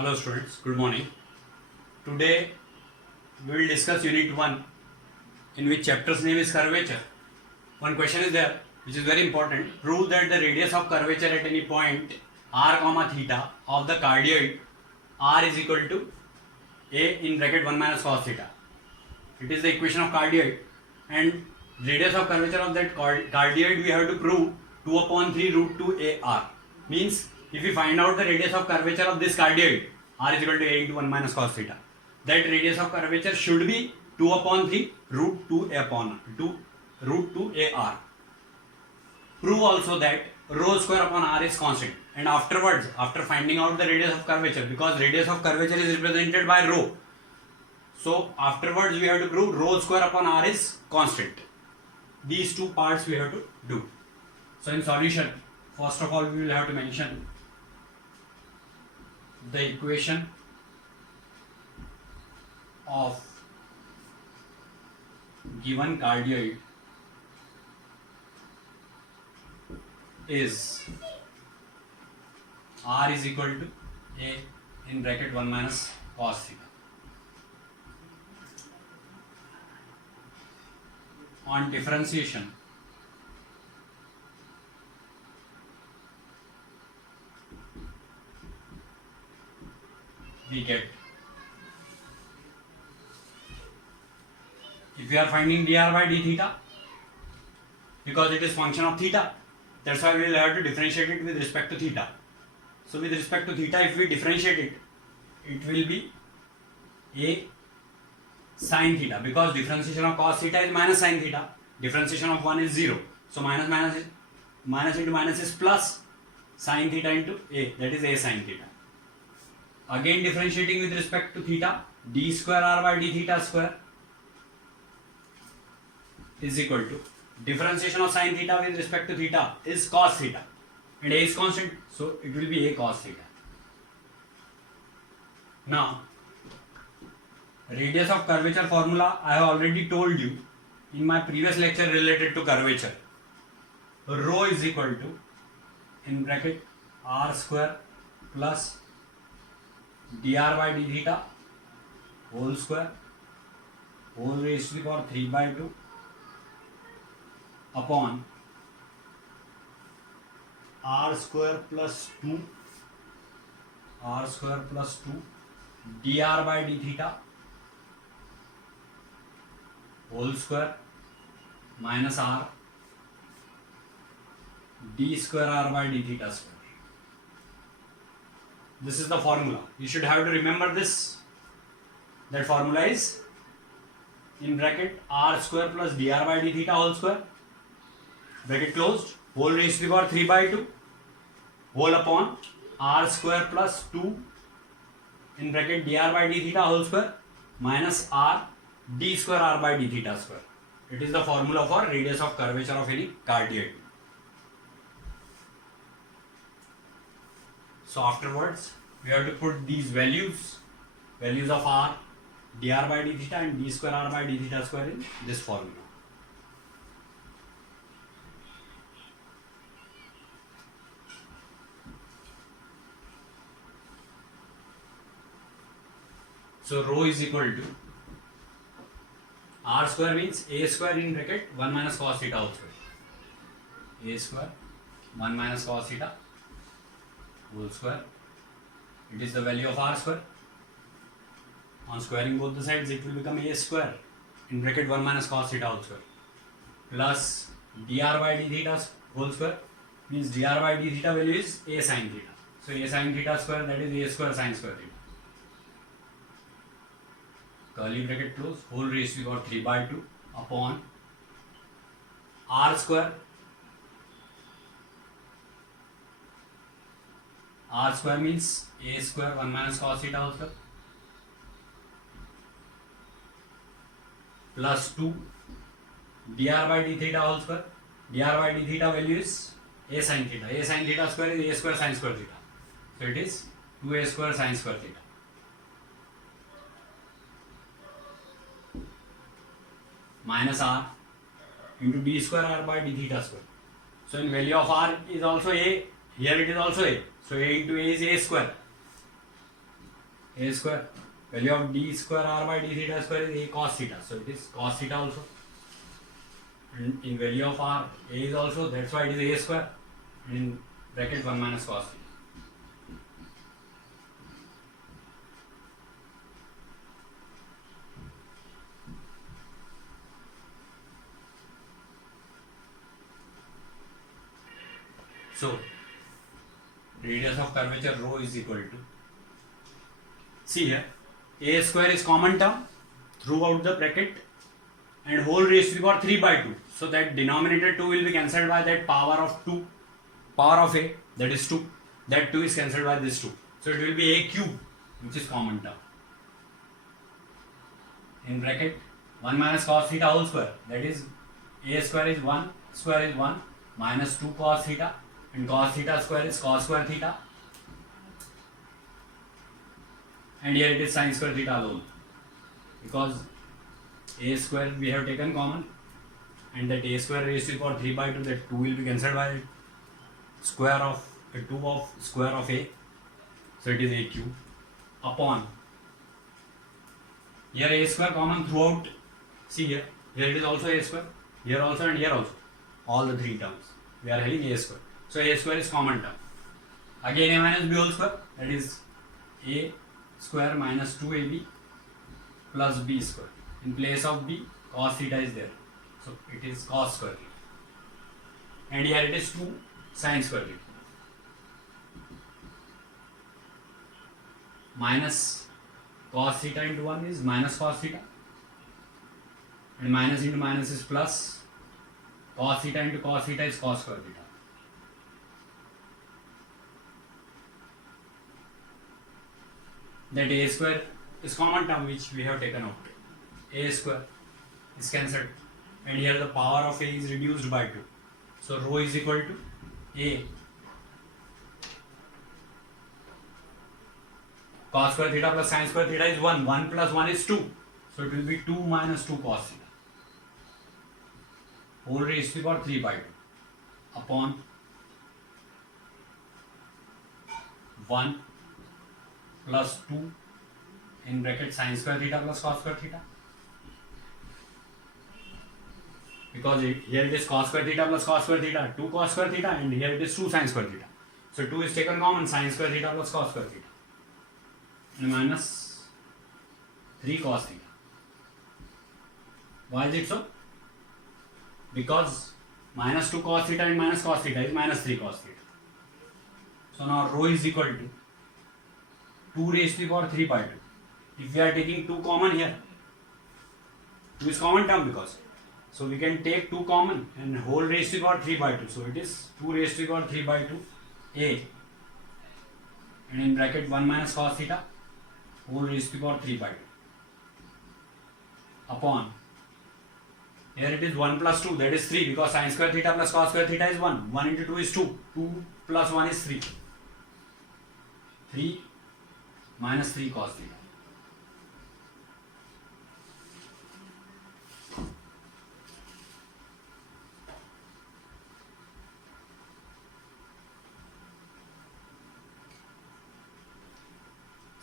Hello students, good morning. Today we will discuss unit 1 in which chapter's name is curvature. One question is there which is very important. Prove that the radius of curvature at any point r comma theta of the cardioid r is equal to a in bracket 1 minus cos theta. It is the equation of cardioid and radius of curvature of that cardioid we have to prove 2 upon 3 root 2 ar. Means if we find out the radius of curvature of this cardioid, r is equal to a into 1 minus cos theta. That radius of curvature should be 2 upon 3 root 2 upon 2 root 2 ar. Prove also that rho square upon r is constant. And afterwards, after finding out the radius of curvature, because radius of curvature is represented by rho, so afterwards we have to prove rho square upon r is constant. These two parts we have to do. So in solution, first of all we will have to mention the equation of given cardioid is r is equal to a in bracket 1 minus cos theta. On differentiation, we get, if we are finding dr by d theta, because it is function of theta, that's why we will have to differentiate it with respect to theta. So with respect to theta, if we differentiate it, it will be a sin theta, because differentiation of cos theta is minus sin theta, differentiation of 1 is 0, so minus into minus is plus sin theta into a, that is a sin theta. Again differentiating with respect to theta, d square r by d theta square is equal to differentiation of sin theta with respect to theta is cos theta, and a is constant, so it will be a cos theta. Now radius of curvature formula I have already told you in my previous lecture related to curvature. Rho is equal to in bracket r square plus dr by d theta whole square whole raised to the power 3 by 2 upon r square plus 2 dr by d theta whole square minus r d square r by d theta square. This is the formula. You should have to remember this. That formula is in bracket r square plus dr by d theta whole square, bracket closed, whole raised to the power 3 by 2 whole upon r square plus 2 in bracket dr by d theta whole square minus r d square r by d theta square. It is the formula for radius of curvature of any cardioid. So afterwards we have to put these values of r, dr by d theta and d square r by d theta square in this formula. So rho is equal to r square means a square in bracket 1 minus cos theta whole square. A square 1 minus cos theta whole square. It is the value of r square. On squaring both the sides, it will become a square in bracket 1 minus cos theta whole square plus dr by d theta whole square means dr by d theta value is a sin theta. So a sin theta square, that is a square sin square theta. Curly bracket close, whole raised to the power 3 by 2 upon r square. R square means a square 1 minus cos theta whole square plus 2 dr by d theta whole square. Dr by d theta value is a sin theta. A sin theta square is a square sin square theta. So it is 2a square sin square theta. Minus r into d square r by d theta square. So in value of r is also a, here it is also a. So a into a is a square. a square. Value of d square r by d theta square is a cos theta. So it is cos theta also. And in value of r, a is also, that's why it is a square. And in bracket 1 minus cos theta. So, radius of curvature rho is equal to, see here, a square is common term throughout the bracket and whole raised to the power 3 by 2. So that denominator 2 will be cancelled by that power of 2, power of a, that is 2. That 2 is cancelled by this 2. So it will be a cube, which is common term. In bracket 1 minus cos theta whole square, that is a square is 1 minus 2 cos theta, and cos theta square is cos square theta, and here it is sin square theta alone, because a square we have taken common, and that a square raised to the power 3 by 2, that 2 will be cancelled by square of 2 of square of a, so it is a cube, upon, here a square common throughout, see here it is also a square, here also and here also, all the three terms we are having a square. So a square is common term. Again a minus b whole square, that is a square minus 2ab plus b square. In place of b, cos theta is there. So it is cos square theta. And here it is 2 sin square theta. Minus cos theta into 1 is minus cos theta. And minus into minus is plus. Cos theta into cos theta is cos square theta. That a square is common term which we have taken out. A square is cancelled, and here the power of a is reduced by 2. So rho is equal to a cos square theta plus sin square theta is 1. 1 plus 1 is 2. So it will be 2 minus 2 cos theta whole raised to the power 3 by 2 upon 1 plus 2 in bracket sin square theta plus cos square theta, because here it is cos square theta plus cos square theta, 2 cos square theta, and here it is 2 sin square theta. So 2 is taken common, sin square theta plus cos square theta, and minus 3 cos theta. Why is it so? Because minus 2 cos theta and minus cos theta is minus 3 cos theta. So now rho is equal to 2 raised to the power 3 by 2. If we are taking 2 common here, 2 is common term because, so we can take 2 common and whole raised to the power 3 by 2. So it is 2 raised to the power 3 by 2 a, and in bracket 1 minus cos theta whole raised to the power 3 by 2 upon, here it is 1 plus 2, that is 3, because sin square theta plus cos square theta is 1. 1 into 2 is 2. 2 plus 1 is 3. 3 minus 3 cos theta.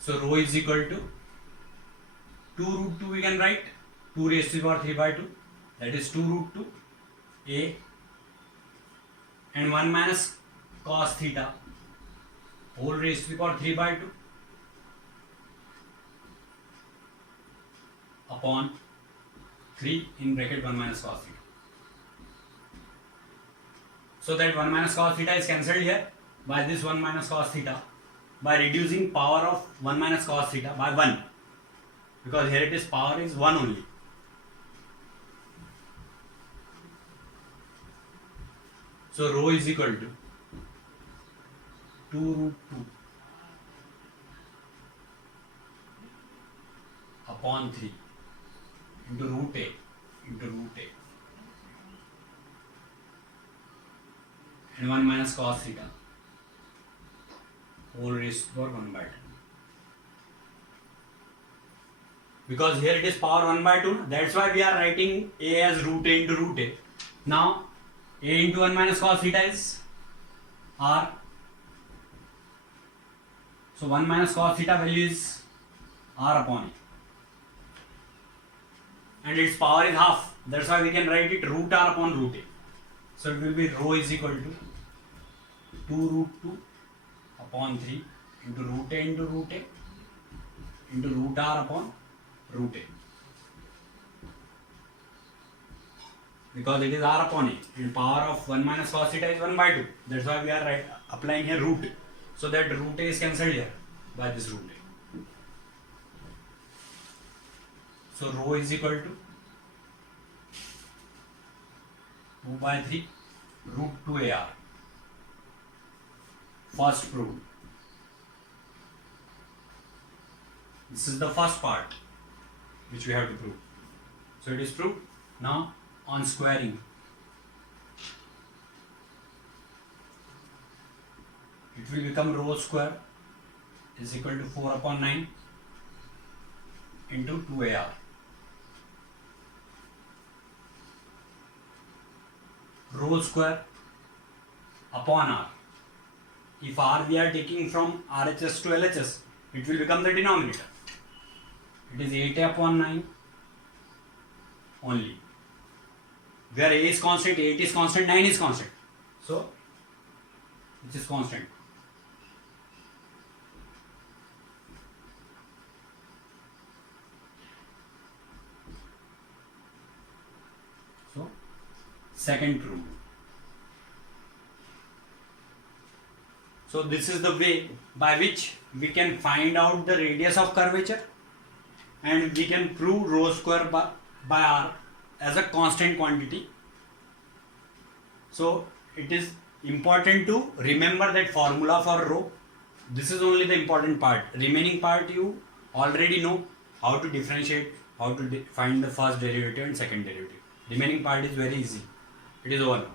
So rho is equal to 2 root 2 we can write, 2 raised to the power 3 by 2, that is 2 root 2 a, and 1 minus cos theta whole raised to the power 3 by 2 upon 3 in bracket 1 minus cos theta. So that 1 minus cos theta is cancelled here by this 1 minus cos theta by reducing power of 1 minus cos theta by 1, because here it is power is 1 only. So rho is equal to 2 root 2 upon 3 into root a and 1 minus cos theta whole raised to the power 1 by 2. Because here it is power 1 by 2, that's why we are writing a as root a into root a. Now a into 1 minus cos theta is r. So 1 minus cos theta value is r upon a, and its power is half. That's why we can write it root r upon root a. So it will be rho is equal to 2 root 2 upon 3 into root a into root a into root r upon root a. Because it is r upon a, and power of 1 minus cos theta is 1 by 2. That's why we are applying here root. So that root a is cancelled here by this root a. So rho is equal to 2 by 3 root 2 AR. First proved. This is the first part which we have to prove. So it is proved. Now on squaring, it will become rho square is equal to 4 upon 9 into 2 AR. Rho square upon R. If R we are taking from RHS to LHS, it will become the denominator. It is 8 upon 9 only. Where A is constant, 8 is constant, 9 is constant. So, which is constant. So, second proof. So, this is the way by which we can find out the radius of curvature, and we can prove rho square by R as a constant quantity. So it is important to remember that formula for rho. This is only the important part. Remaining part you already know how to differentiate, how to find the first derivative and second derivative. Remaining part is very easy. It is over.